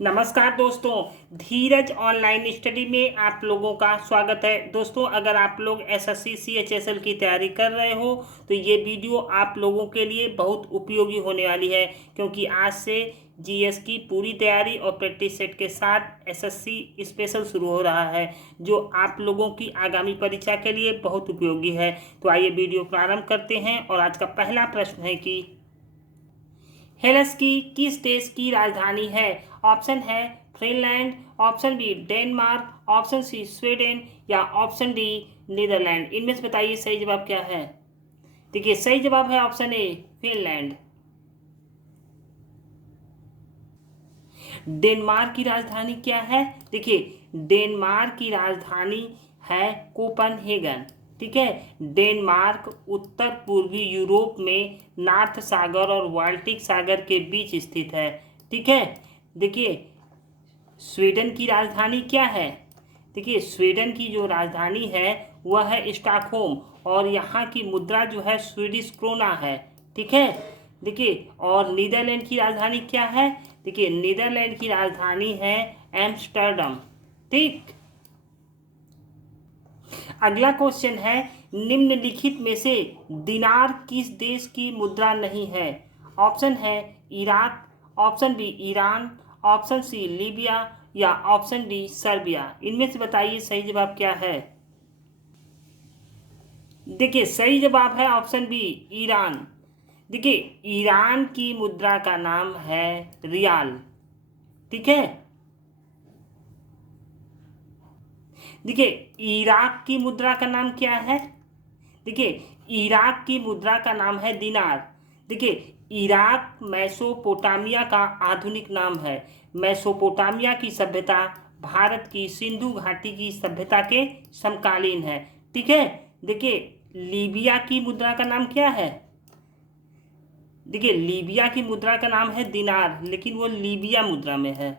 नमस्कार दोस्तों, धीरज online study में आप लोगों का स्वागत है। दोस्तों, अगर आप लोग एसएससी सीएचएसएल की तैयारी कर रहे हो तो ये वीडियो आप लोगों के लिए बहुत उपयोगी होने वाली है, क्योंकि आज से जीएस की पूरी तैयारी और प्रैक्टिस सेट के साथ एसएससी स्पेशल शुरू हो रहा है, जो आप लोगों की आगामी परीक्षा के लिए बहुत उपयोगी है। तो आइए वीडियो प्रारंभ करते हैं। और आज का पहला प्रश्न है कि हेलसिंकी किस देश की राजधानी है? Option A Finland, option B Denmark, option C Sweden या ऑप्शन डी नीदरलैंड। इनमें से बताइए सही जवाब क्या है। देखिए, सही जवाब है ऑप्शन ए फिनलैंड। डेनमार्क की राजधानी क्या है? देखिए, डेनमार्क की राजधानी है कोपनहेगन। ठीक है, डेनमार्क उत्तर पूर्वी यूरोप में नॉर्थ सागर और बाल्टिक सागर के बीच स्थित है। ठीक है, देखिए स्वीडन की राजधानी क्या है? देखिए, स्वीडन की जो राजधानी है वह है स्टॉकहोम, और यहाँ की मुद्रा जो है स्वीडिश क्रोना है। ठीक है, देखिए, और नीदरलैंड की राजधानी क्या है? देखिए, नीदरलैंड की राजधानी है एम्स्टर्डम। ठीक, अगला क्वेश्चन है, निम्नलिखित में से दिनार किस देश की मुद्रा नहीं है? Option A Iraq, option B Iran, option C Libya या ऑप्शन डी सर्बिया। इनमें से बताइए सही जवाब क्या है। देखिए, सही जवाब है ऑप्शन बी ईरान। देखिए, ईरान की मुद्रा का नाम है रियाल। ठीक है, देखिए इराक की मुद्रा का नाम क्या है? देखिए, इराक की मुद्रा का नाम है दिनार। देखिए, इराक मेसोपोटामिया का आधुनिक नाम है। मेसोपोटामिया की सभ्यता भारत की सिंधु घाटी की सभ्यता के समकालीन है। ठीक है, देखिए लीबिया की मुद्रा का नाम क्या है? देखिए, लीबिया की मुद्रा का नाम है दिनार, लेकिन वो लीबिया मुद्रा में है।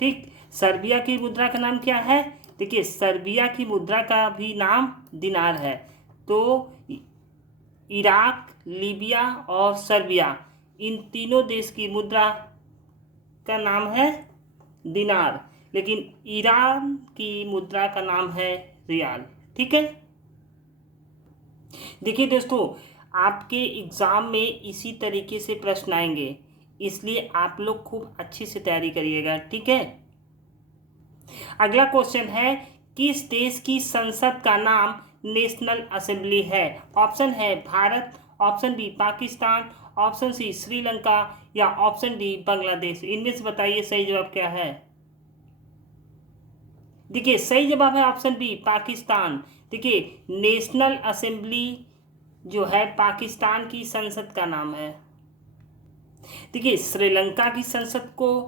ठीक, सर्बिया की मुद्रा का नाम क्या है? देखिए, सर्बिया की मुद्रा का भी नाम दिनार है। तो इराक, लीबिया और सर्बिया, इन तीनों देश की मुद्रा का नाम है दिनार, लेकिन ईरान की मुद्रा का नाम है रियाल। ठीक है, देखिए दोस्तों, आपके एग्ज़ाम में इसी तरीके से प्रश्न आएंगे, इसलिए आप लोग खूब अच्छे से तैयारी करिएगा। ठीक है, अगला क्वेश्चन है, किस देश की संसद का नाम नेशनल असेंबली है? Option A Bharat, option B Pakistan, option C Sri Lanka या ऑप्शन डी बांग्लादेश। इनमें से बताइए सही जवाब क्या है। देखिए, सही जवाब है ऑप्शन बी पाकिस्तान। देखिए, नेशनल असेंबली जो है पाकिस्तान की संसद का नाम है। देखिए, श्रीलंका की संसद को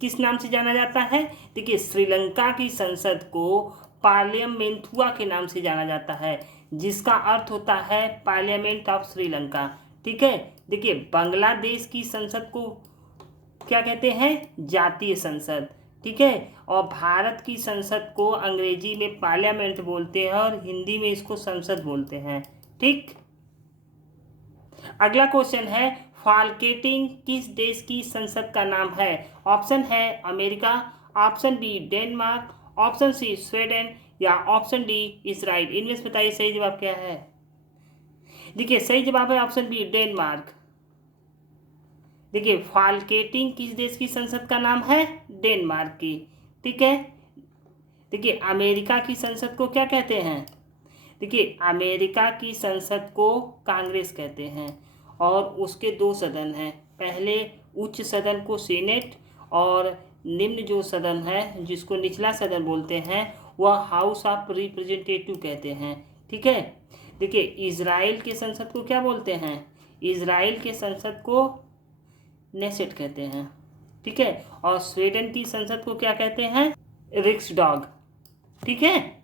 किस नाम से जाना जाता है? देखिए, श्रीलंका की संसद को पार्लियामेंटुआ के नाम से जाना जाता है, जिसका अर्थ होता है पार्लियामेंट ऑफ श्रीलंका। ठीक है, देखिए बांग्लादेश की संसद को क्या कहते हैं? जातीय संसद। ठीक है, और भारत की संसद को अंग्रेजी में पार्लियामेंट बोलते हैं और हिंदी में इसको संसद बोलते हैं। ठीक, अगला क्वेश्चन है, फाल्केटिंग किस देश की संसद का नाम है? Option A America, option B Denmark, option C Sweden या ऑप्शन डी इसराइल। इनमें से बताइए सही जवाब क्या है। देखिए, सही जवाब है ऑप्शन बी डेनमार्क। देखिए, फाल्केटिंग किस देश की संसद का नाम है? डेनमार्क की। ठीक है, देखिए अमेरिका की संसद को क्या कहते हैं? देखिए, अमेरिका की संसद को कांग्रेस कहते हैं, और उसके दो सदन हैं। पहले उच्च सदन को सीनेट, और निम्न जो सदन है जिसको निचला सदन बोलते हैं वह हाउस ऑफ रिप्रेजेंटेटिव कहते हैं। ठीक है, देखिए इजराइल के संसद को क्या बोलते हैं? इजराइल के संसद को नेसेट कहते हैं। ठीक है, और स्वीडन की संसद को क्या कहते हैं? रिक्सडॉग। ठीक है,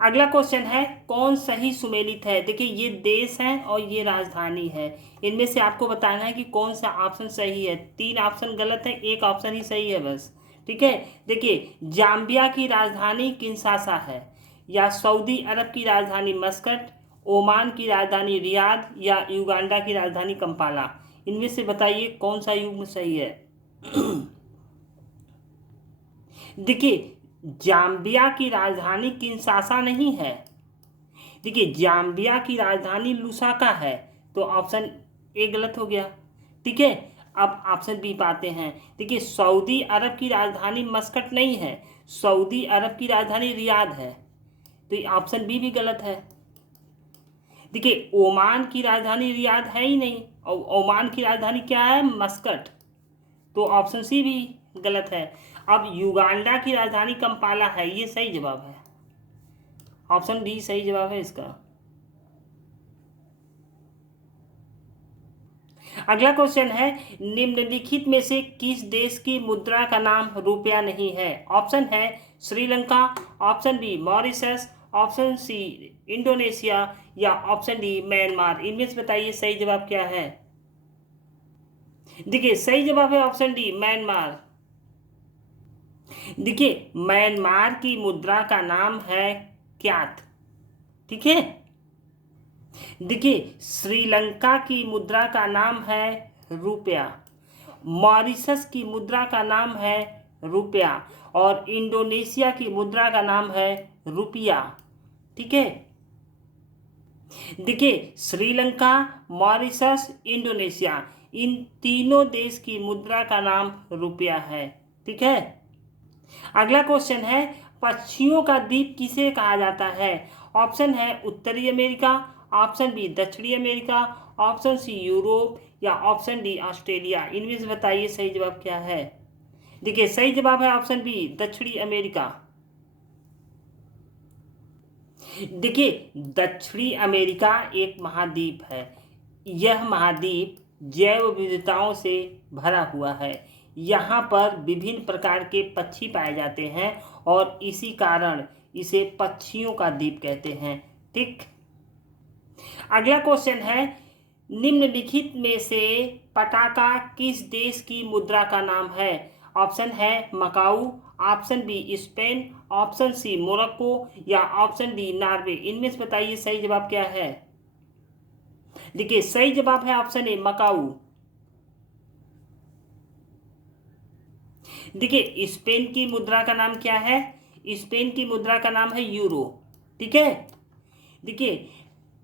अगला क्वेश्चन है, कौन सही सुमेलित है? देखिए, ये देश है और ये राजधानी है, इनमें से आपको बताना है कि कौन सा ऑप्शन सही है। 3 ऑप्शन गलत है, एक ऑप्शन ही सही है बस। ठीक है, देखिए जाम्बिया की राजधानी किंशासा है, या सऊदी अरब की राजधानी मस्कट, ओमान की राजधानी रियाद या युगांडा की राजधानी कंपाला। इनमें से बताइए कौन सा युग्म सही है। देखिए, जाम्बिया की राजधानी किंशासा नहीं है। देखिए, जाम्बिया की राजधानी लुसाका है, तो ऑप्शन ए गलत हो गया। ठीक है, अब ऑप्शन बी पाते हैं। देखिए, सऊदी अरब की राजधानी मस्कट नहीं है, सऊदी अरब की राजधानी रियाद है, तो ये ऑप्शन बी भी गलत है। देखिए, ओमान की राजधानी रियाद है ही नहीं, और ओमान की राजधानी क्या है, मस्कट, तो ऑप्शन सी भी गलत है। अब युगांडा की राजधानी कंपाला है, ये सही जवाब है, ऑप्शन डी सही जवाब है इसका। अगला क्वेश्चन है, निम्नलिखित में से किस देश की मुद्रा का नाम रुपया नहीं है। Option A Sri Lanka, option B Mauritius, option C Indonesia या ऑप्शन डी म्यांमार। इनमें से बताइए सही जवाब क्या है। देखिए, सही जवाब है ऑप्शन डी म्यांमार। देखिए, म्यांमार की मुद्रा का नाम है क्यात। ठीक है, देखिए, श्रीलंका की मुद्रा का नाम है रुपया, मॉरिशस की मुद्रा का नाम है रुपया, और इंडोनेशिया की मुद्रा का नाम है रुपया। ठीक है, देखिए, श्रीलंका, मॉरिशस, इंडोनेशिया, इन तीनों देश की मुद्रा का नाम रुपया है। ठीक है, अगला क्वेश्चन है, पक्षियों का द्वीप किसे कहा जाता है। ऑप्शन है उत्तरी अमेरिका, ऑप्शन बी दक्षिणी अमेरिका, ऑप्शन सी यूरोप या ऑप्शन डी ऑस्ट्रेलिया। इनमें से बताइए सही जवाब क्या है। देखिए, सही जवाब है ऑप्शन बी दक्षिणी अमेरिका। देखिए, दक्षिणी अमेरिका एक महाद्वीप है, यह महाद्वीप जैव विविधताओं से भरा हुआ है। यहाँ पर विभिन्न प्रकार के पक्षी पाए जाते हैं और इसी कारण इसे पक्षियों का द्वीप कहते हैं। ठीक, अगला क्वेश्चन है, निम्नलिखित में से पटाका किस देश की मुद्रा का नाम है। Option A Macau, option B Spain, option C Morocco या ऑप्शन डी नॉर्वे। इनमें से बताइए सही जवाब क्या है। देखिए, सही जवाब है ऑप्शन ए मकाऊ। देखिए, स्पेन की मुद्रा का नाम क्या है, स्पेन की मुद्रा का नाम है यूरो। ठीक है, देखिए,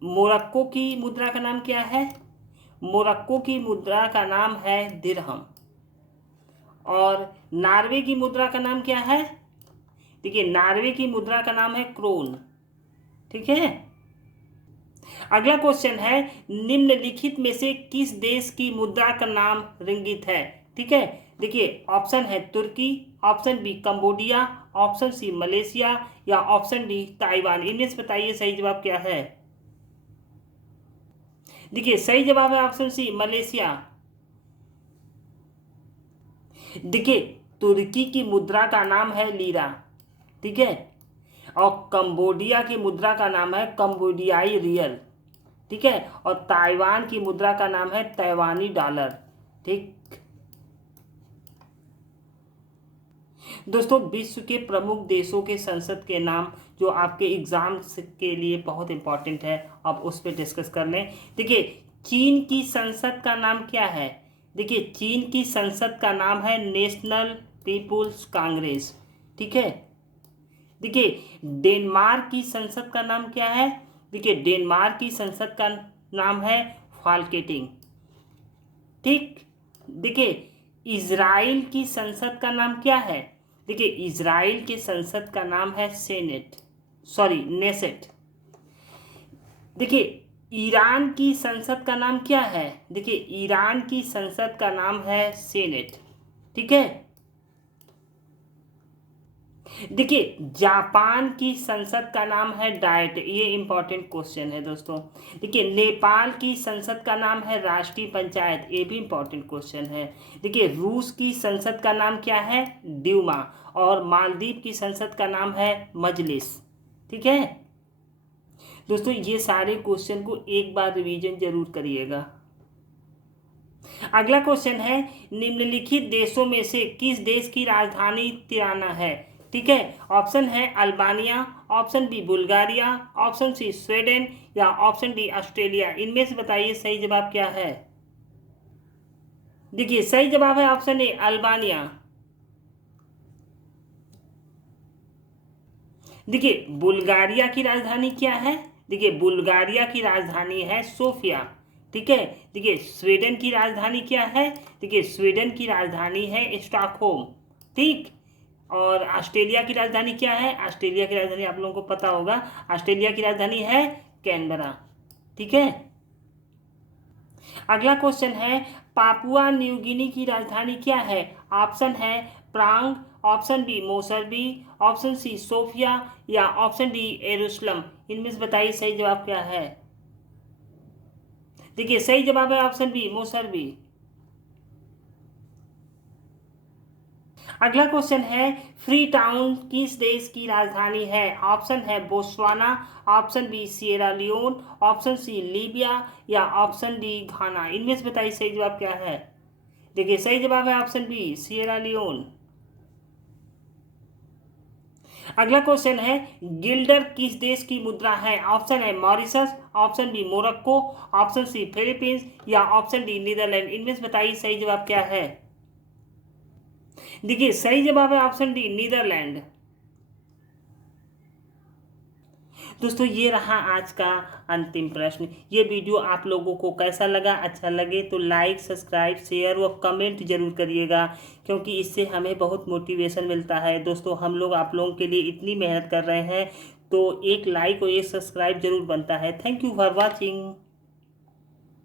मोरक्को की मुद्रा का नाम क्या है, मोरक्को की मुद्रा का नाम है दिरहम, और नॉर्वे की मुद्रा का नाम क्या है। देखिए, नॉर्वे की मुद्रा का नाम है क्रोन। ठीक है, अगला क्वेश्चन है, निम्नलिखित में से किस देश की मुद्रा का नाम रिंगित है। ठीक है, देखिए, ऑप्शन है तुर्की, option B Cambodia, option C Malaysia या ऑप्शन डी ताइवान। इनमें से बताइए सही जवाब क्या है। देखिए, सही जवाब है ऑप्शन सी मलेशिया। देखिए, तुर्की की मुद्रा का नाम है लीरा। ठीक है, और कंबोडिया की मुद्रा का नाम है कंबोडियाई रियल। ठीक है, और ताइवान की मुद्रा का नाम है ताइवानी डॉलर। ठीक, दोस्तों, विश्व के प्रमुख देशों के संसद के नाम जो आपके एग्जाम्स के लिए बहुत इंपॉर्टेंट है, अब उस पर डिस्कस कर लें। देखिए, चीन की संसद का नाम क्या है। देखिए, चीन की संसद का नाम है नेशनल पीपुल्स कांग्रेस। ठीक है, देखिए, डेनमार्क की संसद का नाम क्या है। देखिए, डेनमार्क की संसद का नाम है फाल्केटिंग। ठीक, देखिए, इजराइल की संसद का नाम क्या है। देखिए, इजराइल के संसद का नाम है नेसेट। देखिए, ईरान की संसद का नाम क्या है। देखिए, ईरान की संसद का नाम है सेनेट। ठीक है, देखिए, जापान की संसद का नाम है डाइट। ये इंपॉर्टेंट क्वेश्चन है दोस्तों। देखिए, नेपाल की संसद का नाम है राष्ट्रीय पंचायत। ये भी इंपॉर्टेंट क्वेश्चन है। देखिए, रूस की संसद का नाम क्या है, ड्यूमा, और मालदीव की संसद का नाम है मजलिस। ठीक है दोस्तों, ये सारे क्वेश्चन को एक बार रिवीजन जरूर करिएगा। अगला क्वेश्चन है, निम्नलिखित देशों में से किस देश की राजधानी तिराना है। ठीक है, option A Albania, option B Bulgaria, option C Sweden या ऑप्शन डी ऑस्ट्रेलिया। इनमें से बताइए सही जवाब क्या है। देखिए सही जवाब है ऑप्शन ए अल्बानिया। देखिए बुल्गारिया की राजधानी क्या है? देखिए बुल्गारिया की राजधानी है सोफिया। ठीक है। देखिए स्वीडन की राजधानी क्या है? देखिए स्वीडन की राजधानी है स्टॉकहोम। ठीक। और ऑस्ट्रेलिया की राजधानी क्या है? ऑस्ट्रेलिया की राजधानी आप लोगों को पता होगा, ऑस्ट्रेलिया की राजधानी है कैनबरा। ठीक है। अगला क्वेश्चन है पापुआ न्यू गिनी की राजधानी क्या है? ऑप्शन है प्रांग, ऑप्शन बी मोसरबी, ऑप्शन सी सोफिया या ऑप्शन डी एरुसलम। इनमें से बताइए सही जवाब क्या है। देखिए सही जवाब है ऑप्शन बी मोसरबी। अगला क्वेश्चन है फ्री टाउन किस देश की राजधानी है? Option A Botswana, option B Sierra Leone, option C Libya या ऑप्शन डी घाना। इनमें से बताइए सही जवाब क्या है। देखिए सही जवाब है ऑप्शन बी सिएरा लियोन। अगला क्वेश्चन है गिल्डर किस देश की मुद्रा है? Option A Mauritius, option B Morocco, option C Philippines या ऑप्शन डी नीदरलैंड। इनमें से बताइए सही जवाब क्या है। देखिए सही जवाब है ऑप्शन डी नीदरलैंड। दोस्तों ये रहा आज का अंतिम प्रश्न। ये वीडियो आप लोगों को कैसा लगा? अच्छा लगे तो लाइक, सब्सक्राइब, शेयर व कमेंट जरूर करिएगा, क्योंकि इससे हमें बहुत मोटिवेशन मिलता है। दोस्तों हम लोग आप लोगों के लिए इतनी मेहनत कर रहे हैं, तो एक लाइक और एक सब्सक्राइब जरूर बनता है। Thank you for watching.